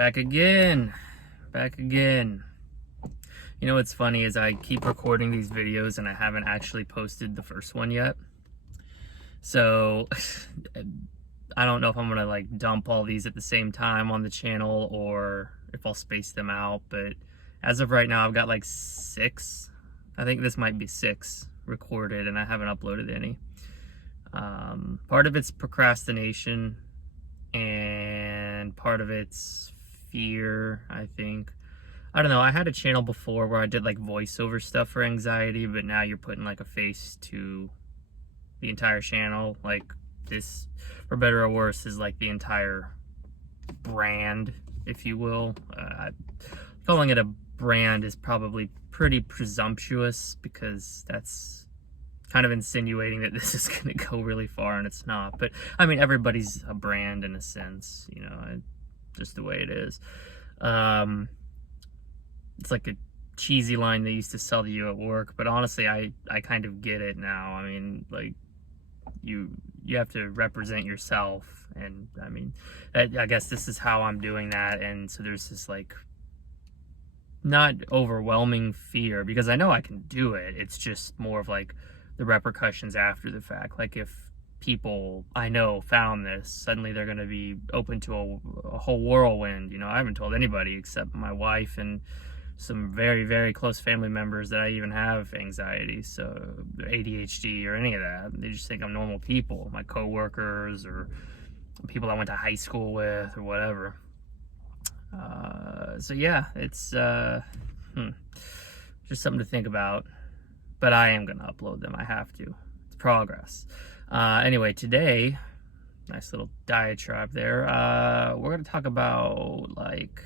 Back again. Back again. You know what's funny is I keep recording these videos and I haven't actually posted the first one yet. So I don't know if I'm gonna like dump all these at the same time on the channel or if I'll space them out, but as of right now I've got like 6. I think this might be 6 recorded and I haven't uploaded any. Part of it's procrastination and part of it's fear, I think. I don't know, I had a channel before where I did like voiceover stuff for anxiety, but now you're putting like a face to the entire channel. Like this, for better or worse, is like the entire brand, if you will. Calling it a brand is probably pretty presumptuous because that's kind of insinuating that this is going to go really far, and it's not. But I mean, everybody's a brand in a sense, you know, just the way it is. It's like a cheesy line they used to sell to you at work, but honestly, I kind of get it now. I mean, like, you have to represent yourself, and I mean, I guess this is how I'm doing that, and so there's this, like, not overwhelming fear, because I know I can do it. It's just more of, like, the repercussions after the fact. Like, if people I know found this, suddenly they're going to be open to a whole whirlwind. You know, I haven't told anybody except my wife and some very, very close family members that I even have anxiety, so ADHD or any of that. They just think I'm normal people, my coworkers or people I went to high school with or whatever. So yeah, it's just something to think about, but I am gonna upload them. I have to. It's progress. Anyway, today, nice little diatribe there. We're gonna talk about like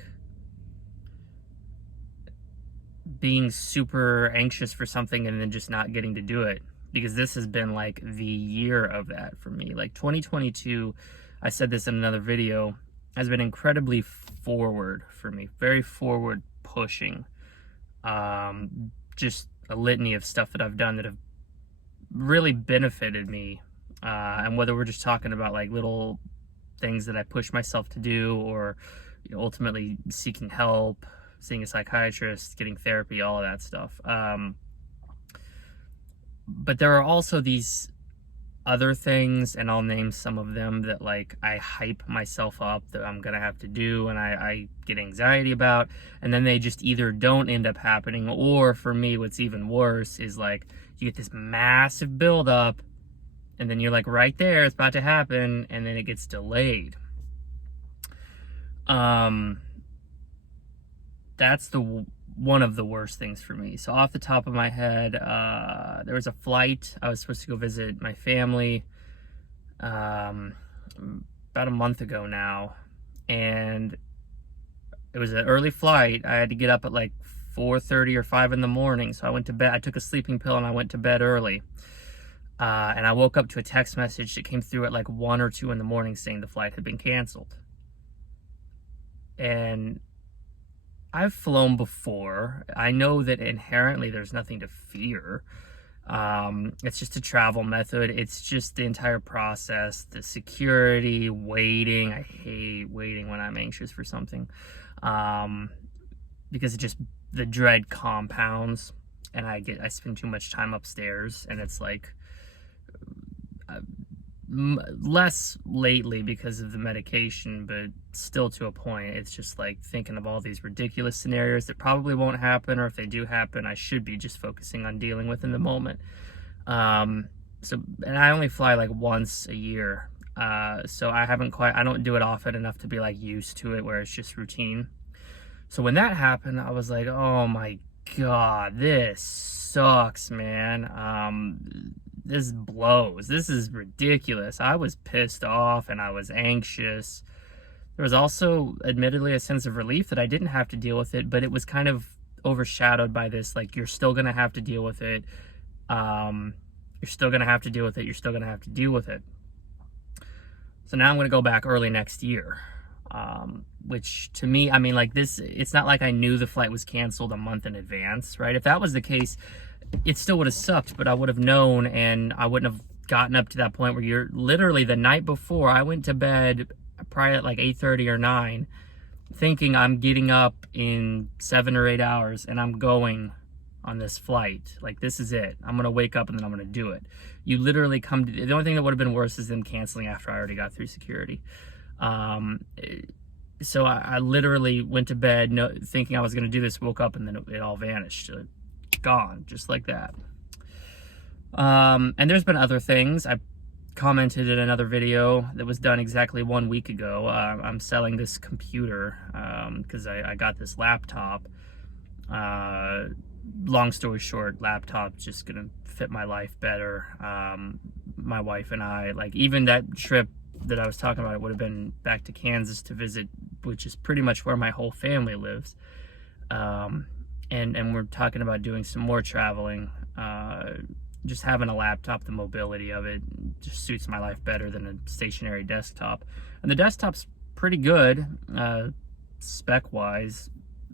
being super anxious for something and then just not getting to do it, because this has been like the year of that for me. Like 2022, I said this in another video, has been incredibly forward for me, very forward pushing. Just a litany of stuff that I've done that have really benefited me, and whether we're just talking about like little things that I push myself to do, or you know, ultimately seeking help, seeing a psychiatrist, getting therapy, all of that stuff. But there are also these other things, and I'll name some of them, that like I hype myself up that I'm gonna have to do, and I get anxiety about, and then they just either don't end up happening, or for me, what's even worse is like you get this massive buildup, and then you're like right there, it's about to happen, and then it gets delayed. That's one of the worst things for me. So off the top of my head, there was a flight. I was supposed to go visit my family about a month ago now, and it was an early flight. I had to get up at like 4:30 or 5 in the morning, so I went to bed. I took a sleeping pill and I went to bed early, and I woke up to a text message that came through at like 1 or 2 in the morning saying the flight had been canceled. And I've flown before. I know that inherently there's nothing to fear. It's just a travel method. It's just the entire process, the security, waiting. I hate waiting when I'm anxious for something, because the dread compounds, and I spend too much time upstairs, and it's like less lately because of the medication, but still to a point. It's just like thinking of all these ridiculous scenarios that probably won't happen, or if they do happen, I should be just focusing on dealing with in the moment. And I only fly like once a year, so I don't do it often enough to be like used to it where it's just routine. So when that happened, I was like, oh my god, this sucks, man. This blows. This is ridiculous. I was pissed off and I was anxious. There was also, admittedly, a sense of relief that I didn't have to deal with it, but it was kind of overshadowed by this, like, you're still going to have to deal with it. You're still going to have to deal with it. You're still going to have to deal with it. So now I'm going to go back early next year, which to me, I mean, like this, it's not like I knew the flight was canceled a month in advance, right? If that was the case, it still would have sucked, but I would have known, and I wouldn't have gotten up to that point where you're literally the night before I went to bed, probably at like 8:30 or 9, thinking I'm getting up in 7 or 8 hours and I'm going on this flight. Like, this is it. I'm gonna wake up and then I'm gonna do it. You literally come to, the only thing that would have been worse is them canceling after I already got through security. So I literally went to bed thinking I was gonna do this, woke up, and then it all vanished. Gone, just like that. And there's been other things. I commented in another video that was done exactly 1 week ago. I'm selling this computer because I got this laptop. Long story short, laptop's just gonna fit my life better. My wife and I, like, even that trip that I was talking about, it would have been back to Kansas to visit, which is pretty much where my whole family lives. And we're talking about doing some more traveling. Just having a laptop, the mobility of it just suits my life better than a stationary desktop. And the desktop's pretty good, spec-wise.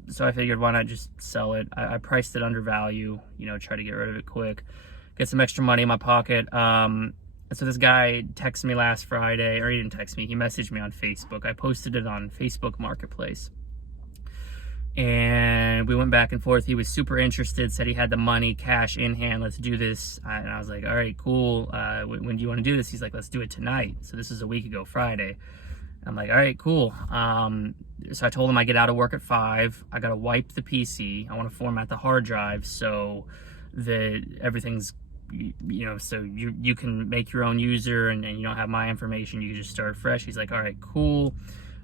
So I figured, why not just sell it? I priced it under value, you know, try to get rid of it quick, get some extra money in my pocket. And so this guy texted me last Friday, or he didn't text me, he messaged me on Facebook. I posted it on Facebook Marketplace. And we went back and forth. He was super interested, said he had the money, cash in hand, let's do this. And I was like, all right, cool. When do you want to do this? He's like, let's do it tonight. So this is a week ago, Friday. I'm like, all right, cool. So I told him I get out of work at 5. I got to wipe the PC. I want to format the hard drive so that everything's, you know, so you can make your own user and you don't have my information. You can just start fresh. He's like, all right, cool.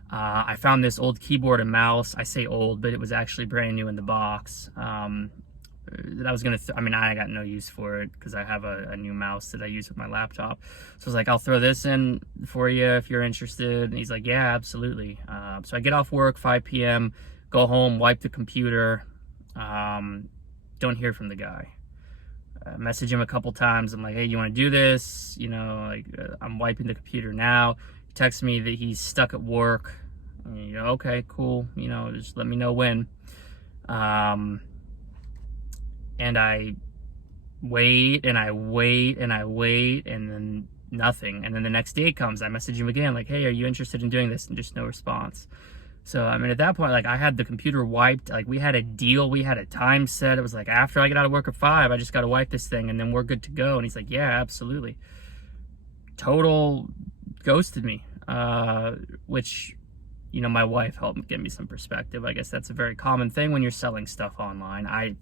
I found this old keyboard and mouse. I say old, but it was actually brand new in the box. That I was gonna, I mean, I got no use for it because I have a new mouse that I use with my laptop. So I was like, I'll throw this in for you if you're interested. And he's like, yeah, absolutely. So I get off work, 5 p.m., go home, wipe the computer. Don't hear from the guy. Message him a couple times. I'm like, hey, you want to do this? You know, like, I'm wiping the computer now. He texts me that he's stuck at work. And, you know, okay, cool. You know, just let me know when. And I wait and I wait and I wait, and then nothing. And then the next day comes, I message him again, like, hey, are you interested in doing this? And just no response. So, I mean, at that point, like, I had the computer wiped. Like, we had a deal. We had a time set. It was like, after I get out of work at 5, I just got to wipe this thing, and then we're good to go. And he's like, yeah, absolutely. Total ghosted me, which, you know, my wife helped give me some perspective. I guess that's a very common thing when you're selling stuff online.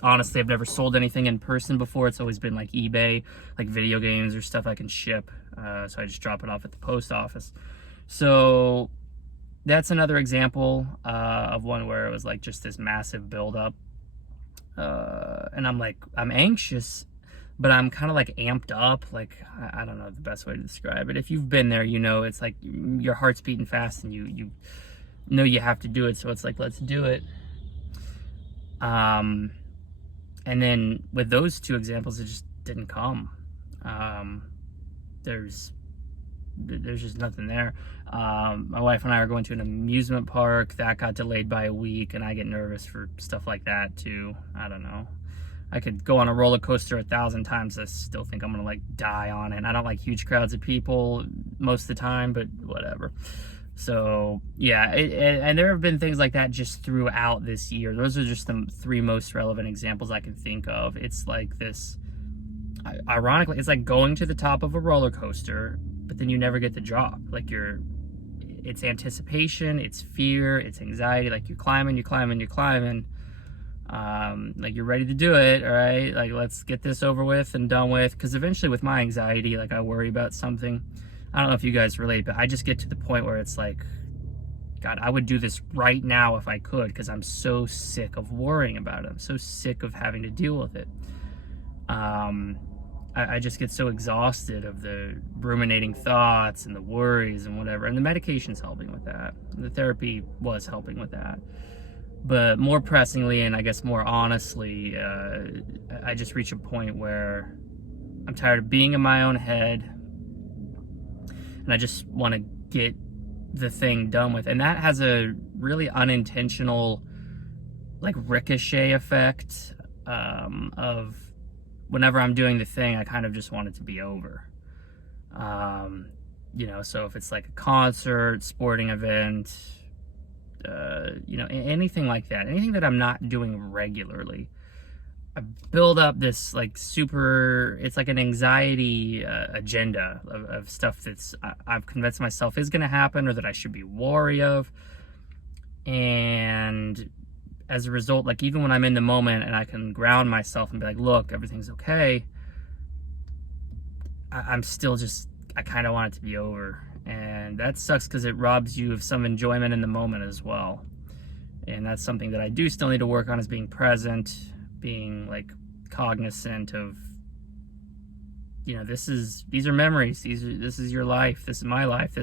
Honestly, I've never sold anything in person before. It's always been like eBay, like video games or stuff I can ship. So I just drop it off at the post office. So that's another example of one where it was like just this massive buildup. And I'm like, I'm anxious, but I'm kind of like amped up. Like, I don't know the best way to describe it. If you've been there, you know, it's like your heart's beating fast and you know you have to do it. So it's like, let's do it. And then with those two examples, it just didn't come. There's just nothing there. My wife and I are going to an amusement park that got delayed by a week, and I get nervous for stuff like that too. I don't know. I could go on a roller coaster 1,000 times. I still think I'm gonna like die on it. I don't like huge crowds of people most of the time, but whatever. So yeah, and there have been things like that just throughout this year. Those are just the 3 most relevant examples I can think of. It's like this, ironically, it's like going to the top of a roller coaster, but then you never get the drop. Like it's anticipation, it's fear, it's anxiety. Like you're climbing, like you're ready to do it, all right? Like, let's get this over with and done with. Because eventually with my anxiety, like I worry about something. I don't know if you guys relate, but I just get to the point where it's like, God, I would do this right now if I could, because I'm so sick of worrying about it. I'm so sick of having to deal with it. I just get so exhausted of the ruminating thoughts and the worries and whatever. And the medication's helping with that. The therapy was helping with that. But more pressingly, and I guess more honestly, I just reach a point where I'm tired of being in my own head. And I just want to get the thing done with. And that has a really unintentional, like, ricochet effect of whenever I'm doing the thing, I kind of just want it to be over. You know, so if it's like a concert, sporting event, anything like that, anything that I'm not doing regularly. I build up this like it's like an anxiety agenda of stuff I've convinced myself is going to happen or that I should be wary of. And as a result, like even when I'm in the moment and I can ground myself and be like, look, everything's okay, I'm still just, I kind of want it to be over. And that sucks because it robs you of some enjoyment in the moment as well. And that's something that I do still need to work on, is being present, being like cognizant of, these are memories. This is your life. This is my life.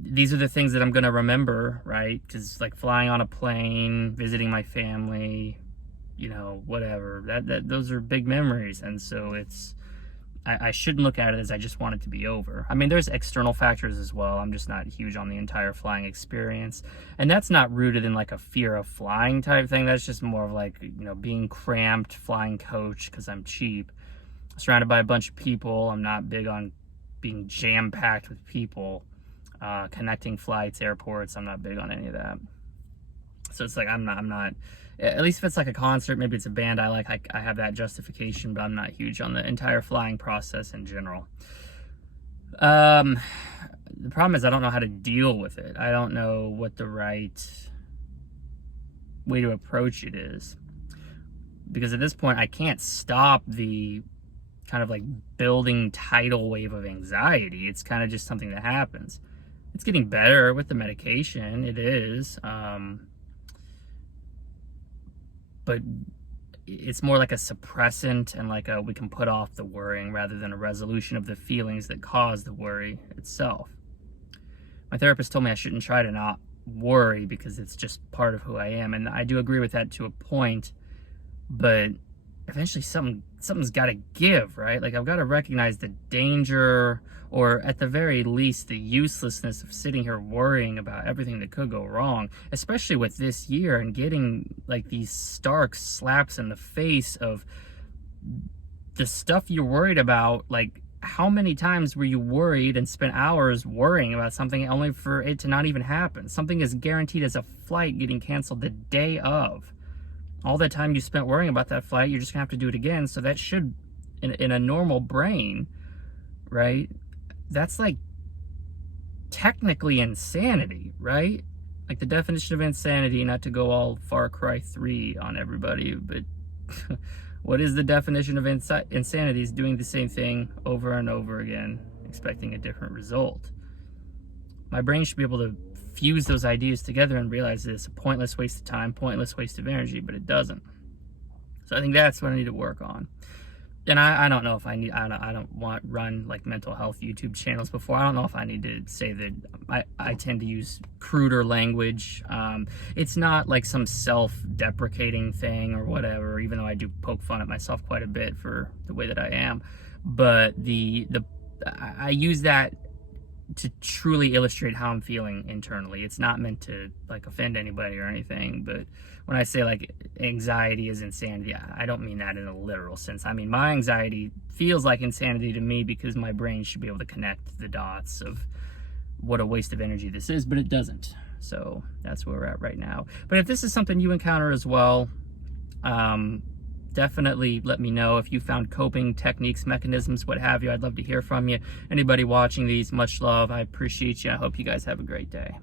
These are the things that I'm going to remember, right? Because like flying on a plane, visiting my family, whatever, those are big memories. And so I shouldn't look at it as I just want it to be over. I mean, there's external factors as well. I'm just not huge on the entire flying experience. And that's not rooted in like a fear of flying type thing. That's just more of like, being cramped, flying coach because I'm cheap, surrounded by a bunch of people. I'm not big on being jam-packed with people, connecting flights, airports. I'm not big on any of that. So it's like, I'm not, at least if it's like a concert, maybe it's a band I like, I have that justification, but I'm not huge on the entire flying process in general. The problem is I don't know how to deal with it. I don't know what the right way to approach it is. Because at this point, I can't stop the kind of like building tidal wave of anxiety. It's kind of just something that happens. It's getting better with the medication. It is. But it's more like a suppressant and like we can put off the worrying rather than a resolution of the feelings that cause the worry itself. My therapist told me I shouldn't try to not worry because it's just part of who I am. And I do agree with that to a point, but eventually something's got to give, right? Like I've got to recognize the danger, or at the very least the uselessness of sitting here worrying about everything that could go wrong, especially with this year and getting like these stark slaps in the face of the stuff you're worried about. Like, how many times were you worried and spent hours worrying about something only for it to not even happen? Something as guaranteed as a flight getting canceled the day of. All the time you spent worrying about that flight, you're just gonna have to do it again. So that should, in a normal brain, right? That's like technically insanity, right? Like the definition of insanity, not to go all Far Cry 3 on everybody, but what is the definition of insanity? Is doing the same thing over and over again, expecting a different result. My brain should be able to fuse those ideas together and realize that it's a pointless waste of time, pointless waste of energy, but it doesn't. So I think that's what I need to work on. And I don't know if I don't want run like mental health YouTube channels before. I don't know if I need to say that I tend to use cruder language. It's not like some self-deprecating thing or whatever, even though I do poke fun at myself quite a bit for the way that I am. But I use that to truly illustrate how I'm feeling internally. It's not meant to like offend anybody or anything, but when I say like anxiety is insanity, I don't mean that in a literal sense. I mean, my anxiety feels like insanity to me because my brain should be able to connect the dots of what a waste of energy this is, but it doesn't. So that's where we're at right now. But if this is something you encounter as well, definitely let me know if you found coping techniques, mechanisms, what have you. I'd love to hear from you. Anybody watching these, much love. I appreciate you. I hope you guys have a great day.